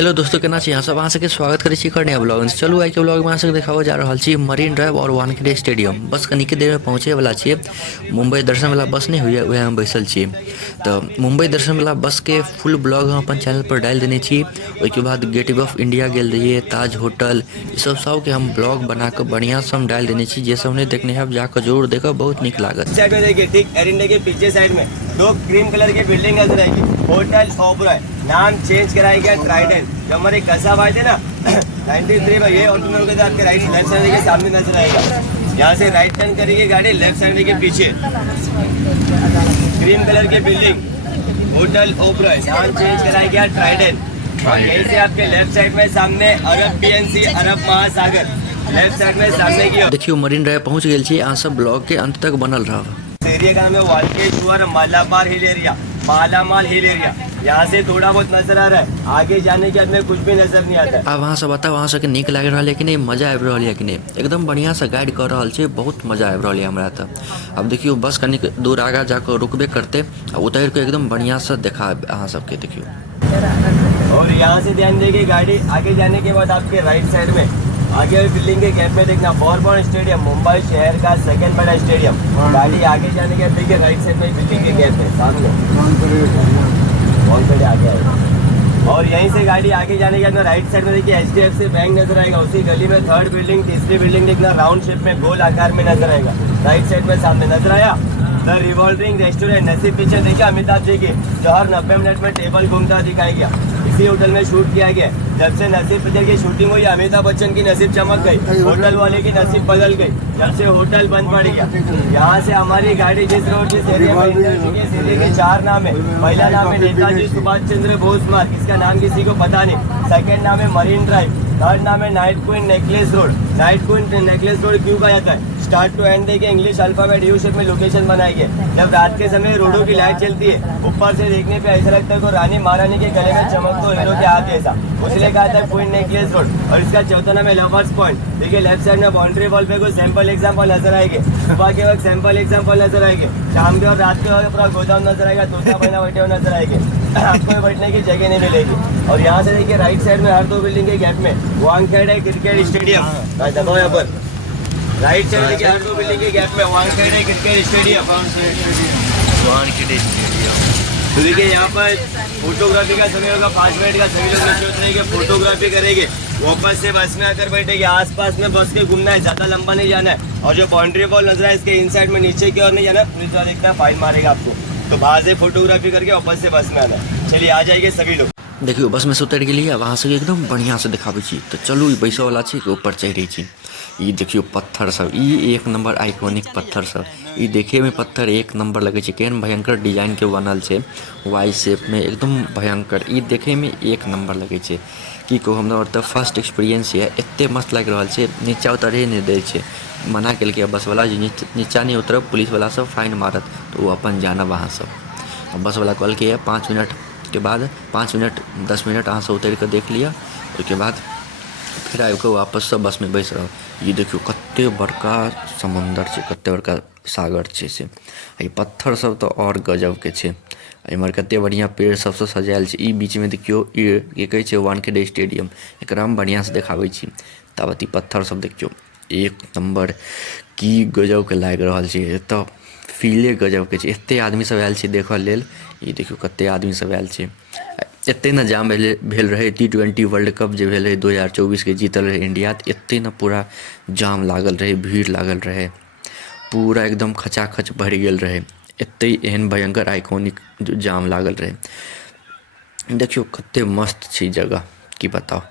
Hello दोस्तों, केना छी अहाँ सब? अहाँ सबके स्वागत करै छी एक नया ब्लॉग में। चलू आइ के ब्लॉग में अहाँ सबके देखाबऽ जा रहल छी मरीन ड्राइव और वानखेड़े स्टेडियम। बस कनिके देर में पहुँचे वाला छियै। मुंबई दर्शन वाला बस नहीं हुई वएह हम बैसल छियै। तो मुंबई दर्शन वाला बस के फुल ब्लॉग हम अपन चैनल पर डाल देने छी। ओइके बाद गेट वे ऑफ इंडिया गेल रहिए, ताज होटल, ई सब के हम ब्लॉग बना के बढ़िया से हम डाल देने छी। जे सब नहीं देखने हैं जाकर जरूर देखो, बहुत निक लागत। साइड में देखिए, ठीक एरिंडे के पीछे साइड में दो क्रीम कलर की बिल्डिंग नजर आएगी, होटल ओबरॉय। नाम चेंज कराएगा ट्राइडेंट। जब हमारे कसाब आए थे ना 93 में, ये और तुम्हें आपके राइट लेफ्ट साइड के सामने नजर आएगा। यहाँ से राइट टर्न करेगी गाड़ी, लेफ्ट साइड के पीछे क्रीम कलर की बिल्डिंग, होटल ओबरॉय। नाम चेंज कराएगा ट्राइडेंट। और यहीं से आपके लेफ्ट साइड में सामने अरब PNC, अरब महासागर, लेफ्ट साइड में सामने की देखियो मरीन ड्राइव पहुँच गए छी। अहाँ सब ब्लॉग के अंत तक बनल रह। एरिया का नाम है वाल्केश्वर मालाबार हिल एरिया, मालामाल हिल एरिया। यहाँ से थोड़ा बहुत नजर आ रहा है, आगे जाने के बाद में कुछ भी नजर नहीं आता है। अब वहाँ से बताओ, वहाँ से निक लाग रहा है कि नहीं, मजा आबि रहा है कि नहीं? एकदम बढ़िया से गाइड कर रहा है, बहुत मजा आबि रहा है हमरा तो। अब देखियो बस कनिक दूर आगा जाकर रुकबे करते, उतर के एकदम बढ़िया से देखा अहाँ सबके देखियो। और यहाँ से ध्यान देगी, गाड़ी आगे जाने के बाद आपके राइट साइड में आगे वाली बिल्डिंग के गैप में देखना बॉर्बन स्टेडियम, मुंबई शहर का सेकंड बड़ा स्टेडियम। गाड़ी आगे जाने के बाद देखिए राइट साइड में बिल्डिंग के गैप में सामने आगे आएगा। और यहीं से गाड़ी आगे जाने के बाद राइट साइड में देखिए HDFC बैंक नजर आएगा। उसी गली में थर्ड बिल्डिंग, तीसरी बिल्डिंग देखना राउंड शेप में गोल आकार में नजर आएगा। राइट साइड में सामने नजर आया द रिवॉल्विंग रेस्टोरेंट। नसीब पिक्चर देखिए अमिताभ जी की, जो हर 90 मिनट में टेबल घूमता दिखाया गया। इसी होटल में शूट किया गया। जब से नसीब पिक्चर की शूटिंग हुई, अमिताभ बच्चन की नसीब चमक गई, होटल वाले की नसीब बदल गई। जब से होटल बंद पड़ गया, यहाँ से हमारी गाड़ी जिस रोड जिस एरिया में एंटर की है, एरिया के 4 नाम है। पहला नाम है नेताजी सुभाष चंद्र बोस मार्ग, इसका नाम किसी को पता नहीं। सेकंड नाम है मरीन ड्राइव। थर्ड नाम है night queen necklace road. Night queen necklace road क्यों कहा जाता है? स्टार्ट टू एंड देखिए इंग्लिश अल्फाबेट यू शेप में लोकेशन बनाई है। जब रात के समय रोडों की लाइट चलती है, ऊपर से देखने पे ऐसा लगता है को रानी महारानी के गले में चमक तो हीरो के हाथ जैसा, उसलिए कहा था क्वीन नेकलेस रोड। और इसका चौथा नाम है लवर्स पॉइंट। देखिए लेफ्ट साइड में बाउंड्री वॉल पे कोई सैंपल एग्जाम्पल नजर आएंगे। सुबह के वक्त सैंपल एग्जाम्पल नजर आएंगे, शाम के और रात के वक्त पूरा गोदाम नजर आएगा, तोता बना बैठे हुए नजर आएंगे। आपको बैठने की जगह नहीं मिलेगी। और यहाँ से देखिए राइट साइड में हर दो बिल्डिंग के गैप में वानखेड़े क्रिकेट स्टेडियम। दबाओ यहाँ पर राइट साइड देखिए हर दो बिल्डिंग के गैप में Wankhede cricket stadium. Wankhede stadium तो देखिए यहाँ पर फोटोग्राफी का समय होगा 5 मिनट का। सभी लोग नीचे उतरेंगे, फोटोग्राफी करेंगे, वापस से बस में आकर बैठेंगे। आसपास में बस के घूमना है, ज्यादा लंबा नहीं जाना है। और जो बाउंड्री वॉल नजर है इसके इनसाइड में नीचे की ओर नहीं जाना, पुलिस वाला देखना फाइन मारेगा आपको। तो बाहर से फोटोग्राफी करके वापस से बस में आना है। चलिए आ जाएंगे सभी लोग। देखियो बस में से उतर गेलिए, वहाँ से एकदम बढ़िया से दिखाबै छी। तो चलू बैसो वाला छी कि ऊपर चढ़े छी। ई देखियो पत्थर सब, ई एक नंबर आइकॉनिक पत्थर सब। ई देखे में पत्थर एक नंबर लगे छै, केहन भयंकर डिजाइन के बनल छै, वाई शेप में एकदम भयंकर। ई देखे में एक नंबर लगे छै। की कहूँ, हमरा तो फर्स्ट एक्सपीरियंस है, एते मस्त लग रहा है। नीचा उतरे नहीं दे छै, मना केलकै बस वाला जे नीचा नहीं उतरब, पुलिस वाला सब फाइन मारत, तो वो अपन जाना वहाँ सब। बस वाला कहलकै 5 मिनट के बाद 5 मिनट 10 मिनट अहाँ से उतर के देख लिया, उसके बाद फिर आबि के वापस से बस में बैस रहो। ये देखियो कते बड़का समुंदर छै, कते बड़का सागर छै से। ये पत्थर सब तो और गजब के छै। इमहर कते बढ़िया पेड़ सबसे सजायल छै। ई बीच में देखियो ई कहे छै वानखेड़े स्टेडियम, एकरा हम बढ़िया से देखाबै छी। ताबत ई पत्थर सब देखियो एक नंबर, की गजब के लाग रहल छै। एतऽ फीले गजब के छै। एते आदमी सब आयल छै देखऽ लेल। ई देखियो कते आदमी सब आयल छै। एते न जाम भेल रहे T20 वर्ल्ड कप जे भेल रहे 2024 के जीतल रहे इंडिया, तो एते न पूरा जाम लागल रहे, भीड़ लागल रहे, पूरा एकदम खचाखच भर गेल रहे। एते एहन भयंकर आइकॉनिक जाम लागल रहे। देखियो कते मस्त छै जगह, की बताओ।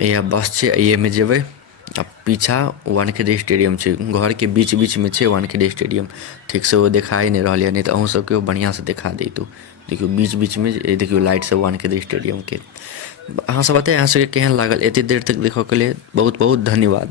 यह बस छै, ये में जेबै। अब पीछा वानखेड़े स्टेडियम छै, घर के बीच बीच में छै वानखेड़े स्टेडियम। ठीक से वो दिखाई नहीं रहा है, नहीं तो अहूँ सबके बढ़िया से दिखा दैतू। देखियो बीच बीच में देखियो लाइट सब वानखेड़े स्टेडियम के। अहाँ सब बताए, अहाँ सबके केहन लागल? एते देर तक देखऽ के लिए बहुत बहुत धन्यवाद।